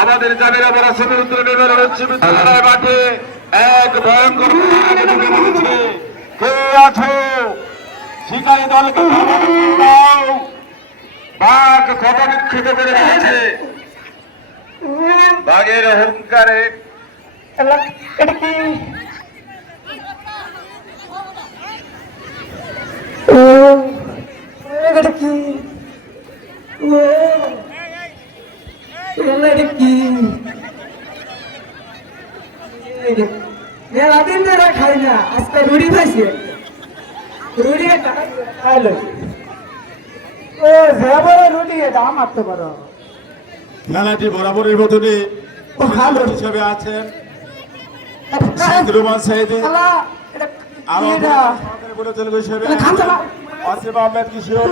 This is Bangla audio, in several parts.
আমাদের জামিরা বড় সমুদ্র নিবেদন হচ্ছে বিদ্যালয় মাঠে এক ভয়ঙ্কর কে আছো শিকারী দলকে বাঘ ক্ষমা বিক্ষিত করে রেখেছে বাঘের হুঙ্কারে মেলাদিন ধরে খাই না আজকে রুড়ি খাইছে রুড়ি খাইল ও যাবো রুটি দাম মারতে পারো খেলাটি বরাবরের মতনই ভালো হিসেবে আছেন রোমান সাইদি বলে চলবে হিসেবে আসিফ আহমেদ কিশোর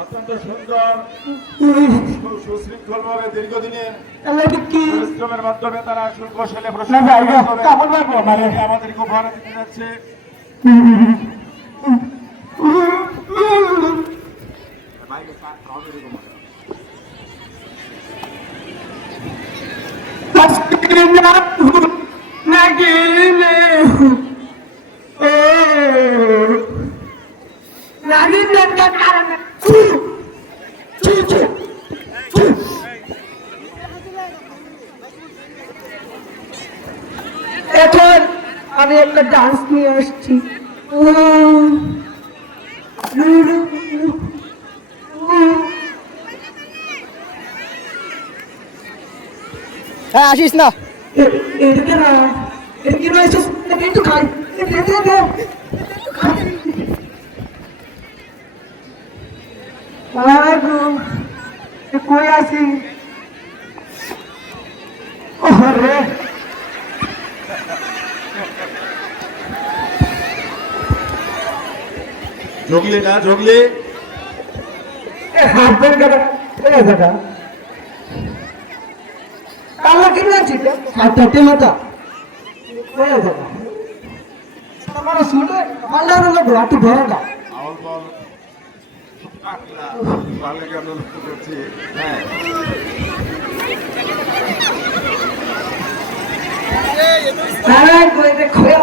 অত্যন্ত সুন্দর সুশৃঙ্খল ভাবে দীর্ঘদিনের পরিশ্রমের মাধ্যমে তারা সুকৌশলে আমাদের খুব ভালো দিতে যাচ্ছে এখন আমি একটা ডান্স নিয়ে আসছি হ্যাঁ আসিস না এদিকে না এদিকে না এসে একটু খাই কই আছি রে ঝগলি না ঝগলি হাত ধরে কাটা কালা কিনে আছি হাতে মাথা আমার শুনে মাল্লার লোক হাঁটু ধরে না আউল বল ভালো কেন করছি হ্যাঁ কই দেখো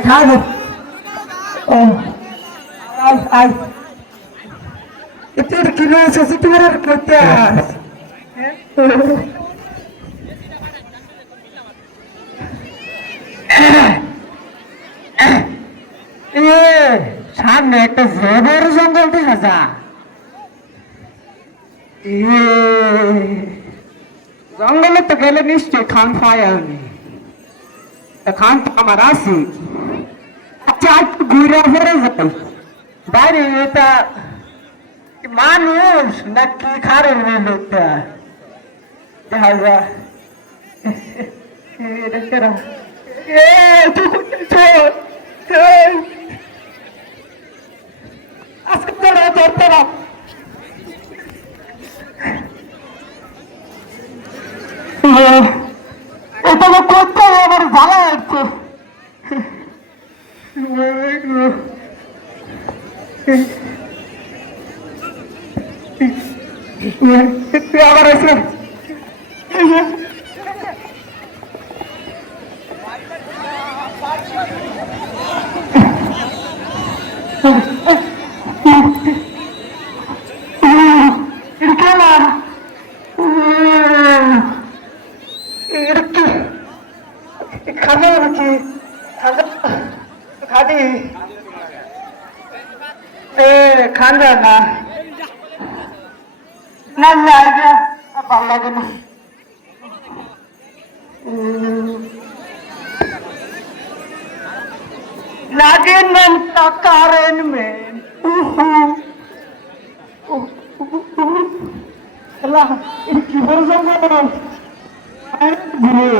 खा दो इतने किलो से तुम्हारा करते সামনে একটা জবর জঙ্গল দেখা যা জঙ্গলে তো গেলে নিশ্চয় খান পাই আমি খান তো আমার আছি আচ্ছা একটু ঘুরে ফিরে যাই বাইরে এটা মানুষ না কি খারে লোকটা দেখা যা আজকে তোরা ধরতে না এটা করতে আবার ভালো হচ্ছে আবার আছে খান্দা না না লাগে ভালো লাগে না লাগে না কারেন্ট মেন আল্লাহ কি বড় জঙ্গল গুরু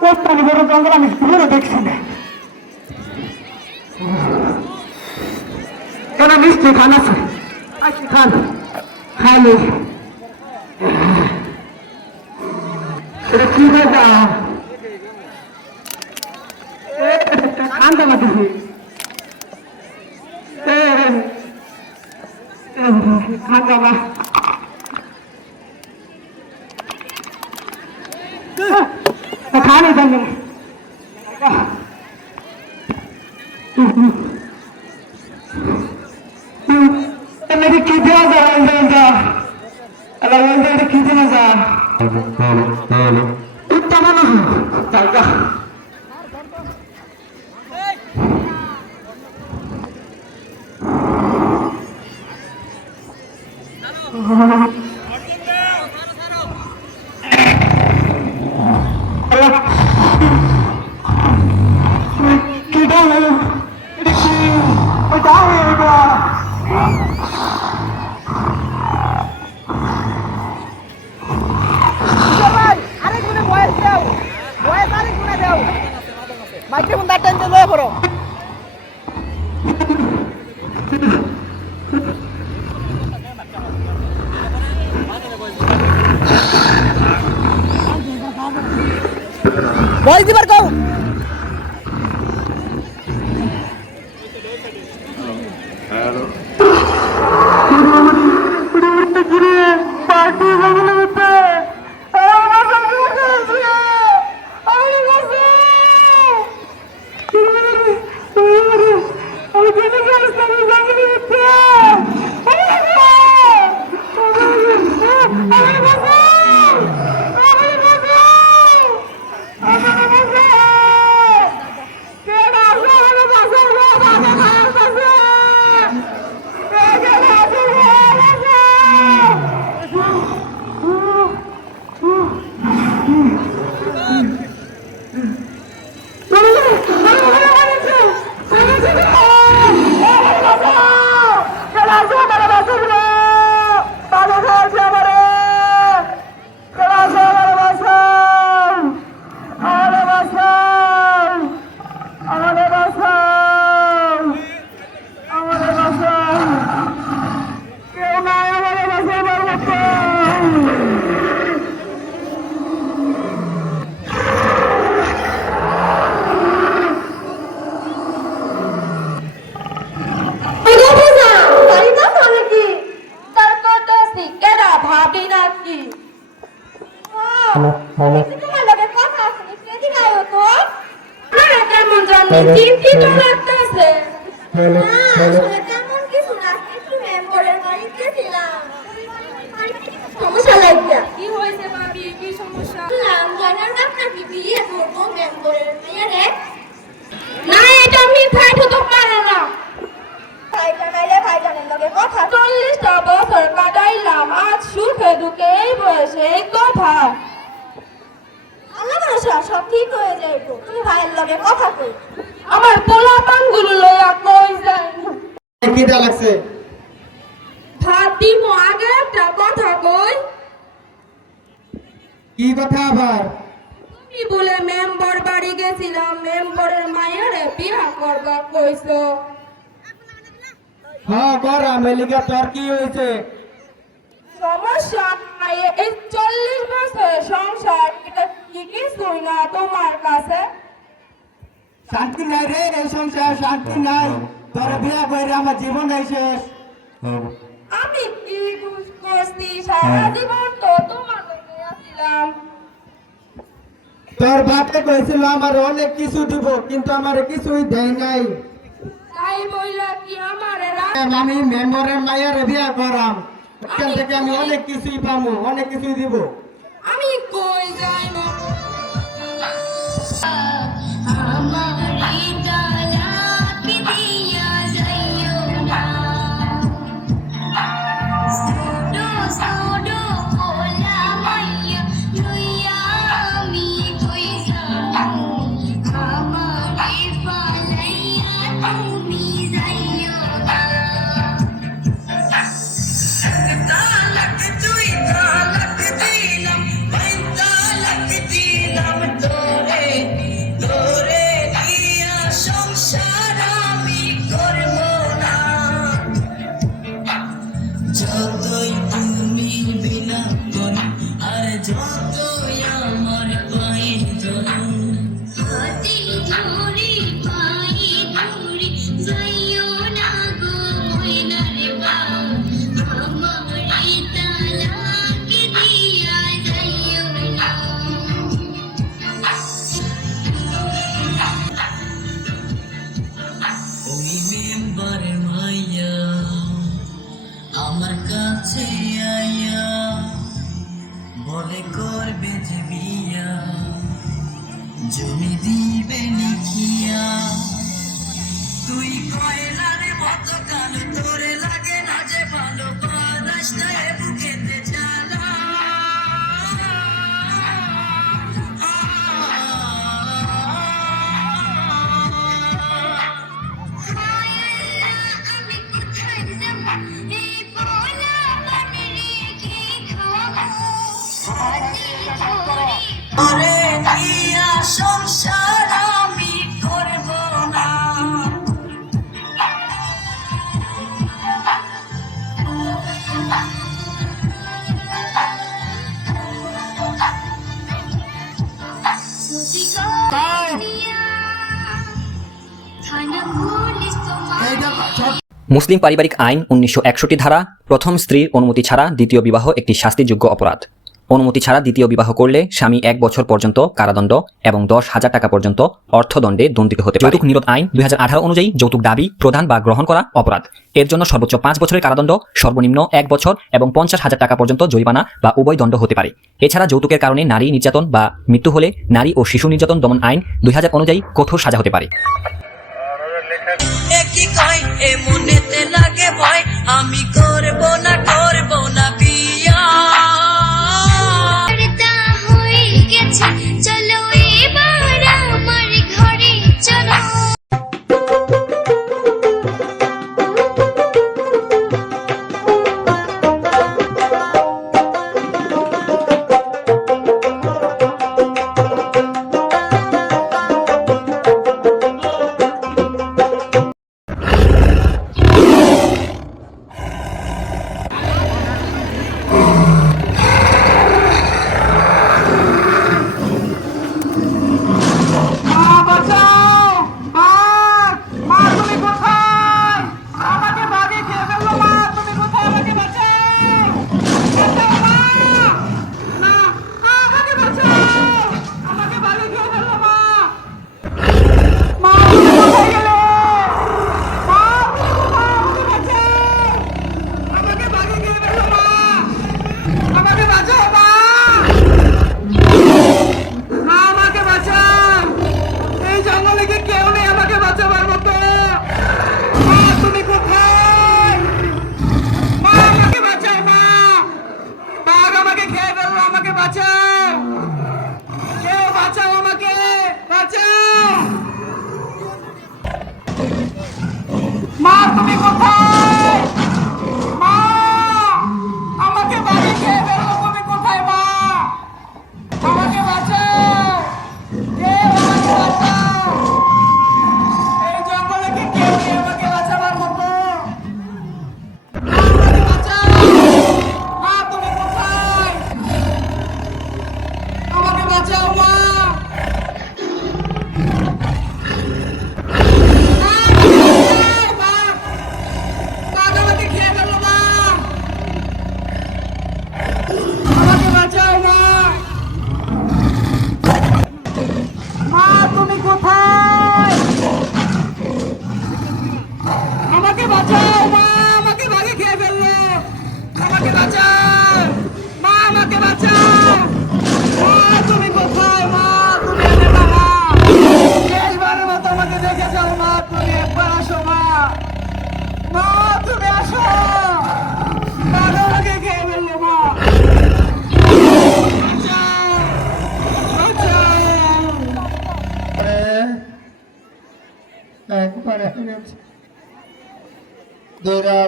কত বড় জঙ্গল আমি ঘুরে দেখছি না কেন মিষ্টি খান আছে আচ্ছা খান খালি এটা কি বাবা খান দামা দিছি খান দামা খানে দামা मेरी किधर जा अल्लाह किधर जा उत्तम ना चलता মাইক্রোফোন দাঁড় টানতে লয়ে পড়ো বয়স দিবার কও সব ঠিক হয়ে যাইব তুমি ভাইয়ের লগে কথা কই আমার পোলা পানগুলো লইয়া কই যায় কিটা লাগছে ভাত দিব আগে একটা কথা কই কি কথা আবার তুমি বলে মেম্বার বাড়ি গেছিলাম মেম্বারের মায়ের বিয়া করবা কইছো হ্যাঁ করা মেলিকা তোর কি হয়েছে সমস্যা নাই এই 40 বছর সংসার এটা কি কিছুই না তোমার কাছে শান্তি নাই রে এই সংসার শান্তি নাই তোর বিয়া কইরা আমার জীবন শেষ আমি কি করছি সারা জীবন তো তোমার কাছে আছিলাম তোর বাপে কইছিল আমার অনেক কিছু দিব কিন্তু আমার কিছুই দেয় নাই তাই বইলা কি আমারে আমি মেম্বারের মায়ের বিয়া করাম এখান থেকে আমি অনেক কিছুই পাবো অনেক কিছুই দিব আমি কই যাইব हमारी डाला पिया जाइयो ना যতই তুমি বিনা করো আর যতই আমার পায়ে চলো হাতে ধরে পায়ে ধরে যাইও না গো ময়নার বাউ আমারে তালাক দিয়া যাইও না ওই মেম্বার মাইয়া আমার কাছে আইয়া বলে করবে যে বিয়া জমি দিবে লিখিয়া তুই কয়লার মতো কালো তোরে লাগে না যে ভালো রাস্তায় বুকেতে চালা আমি কোথায় যাব এই বলা মনে রেখে আরে নিয়া সংসার আমি করব না থানা পুলিশ তোমার মুসলিম পারিবারিক আইন 1961 ধারা প্রথম স্ত্রীর অনুমতি ছাড়া দ্বিতীয় বিবাহ একটি শাস্তিযোগ্য অপরাধ। অনুমতি ছাড়া দ্বিতীয় বিবাহ করলে স্বামী 1 বছর পর্যন্ত কারাদণ্ড এবং 10,000 টাকা পর্যন্ত অর্থদণ্ডে দণ্ডিত হতে পারে। যৌতুক নিরোধ আইন 2018 অনুযায়ী যৌতুক দাবি প্রদান বা গ্রহণ করা অপরাধ। এর জন্য সর্বোচ্চ 5 বছরের কারাদণ্ড, সর্বনিম্ন 1 বছর এবং 50,000 টাকা পর্যন্ত জরিমানা বা উভয় দণ্ড হতে পারে। এছাড়া যৌতুকের কারণে নারী নির্যাতন বা মৃত্যু হলে নারী ও শিশু নির্যাতন দমন আইন 2000 অনুযায়ী কঠোর সাজা হতে পারে। একই কয় এ মনেতে লাগে ভয় আমি করব না বিয়া হয়ে গেছে চলো এবার আমার ঘরে চলো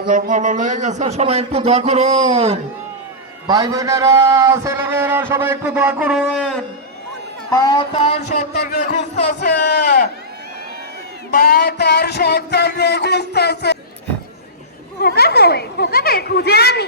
জঙ্গল হয়ে গেছে, সবাই একটু দোয়া করুন। ভাই বোনেরা, ছেলেমেয়েরা সবাই একটু দোয়া করুন। মা তার সন্তানকে খুঁজতেছে, মা তার সন্তানকে খুঁজতেছে। খোকা কই? খোকাকে খুঁজে আনি।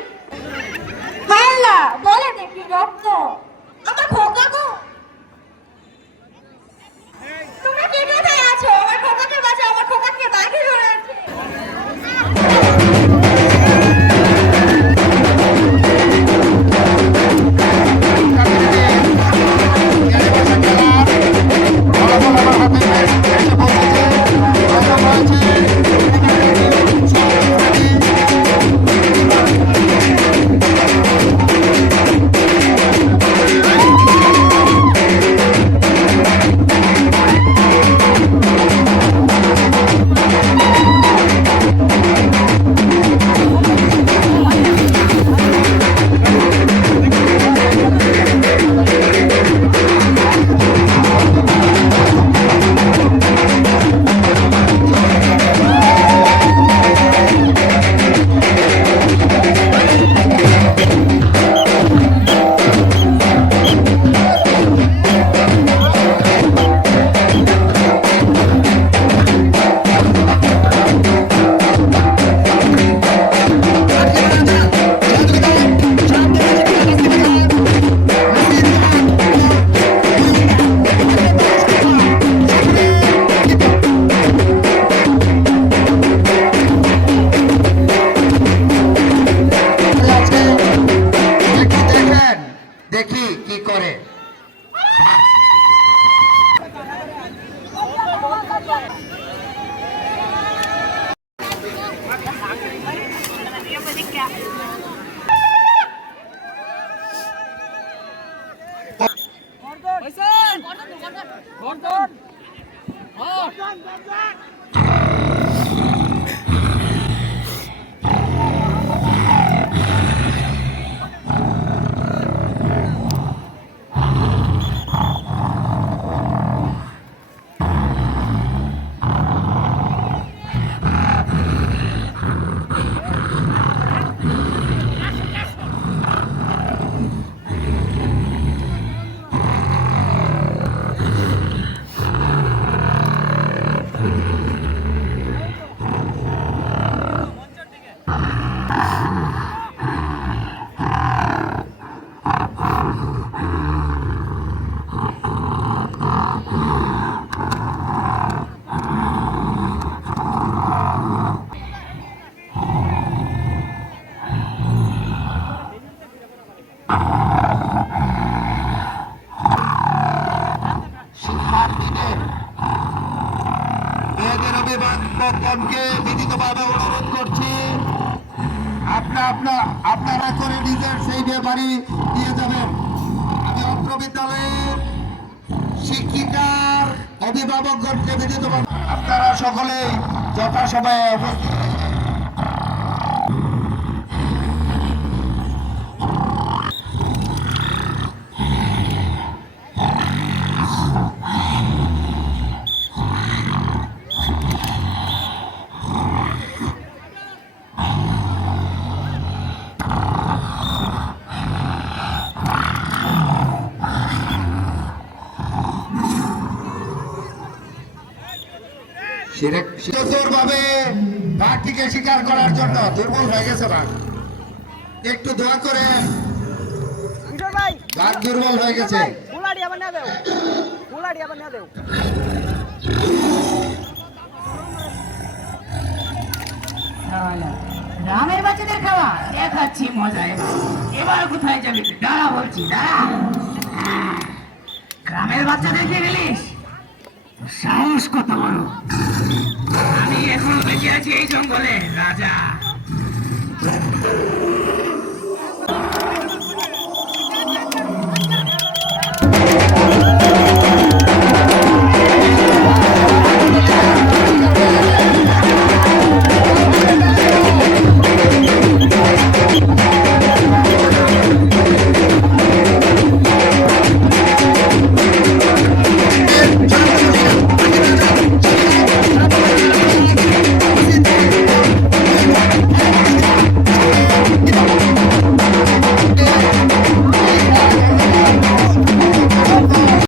মেয়েদের অভিভাবকগণকে বিনীতভাবে অনুরোধ করছি, আপনারা করে নিজের সেই বিয়ে বাড়ি দিয়ে যাবেন। আমি অত্র বিদ্যালয়ের শিক্ষিকার অভিভাবকগণকে বিনীতভাবে আপনারা সকলেই যথাসময়ে উপস্থিত। ভাবে বাঘটিকে শিকার করার জন্য দুর্বল হয়ে গেছে বাঘ, একটু দোয়া করে। বাঘ দুর্বল হয়ে গেছে। গ্রামের বাচ্চাদের খাওয়া দেখাচ্ছি মজা। এবার কোথায় যাবি? দাঁড়া বলছি, দাঁড়া। গ্রামের বাচ্চাদের কে গেলিস? সাহস কত বড়! আমি এখন বেঁচে আছি এই জঙ্গলে, রাজা।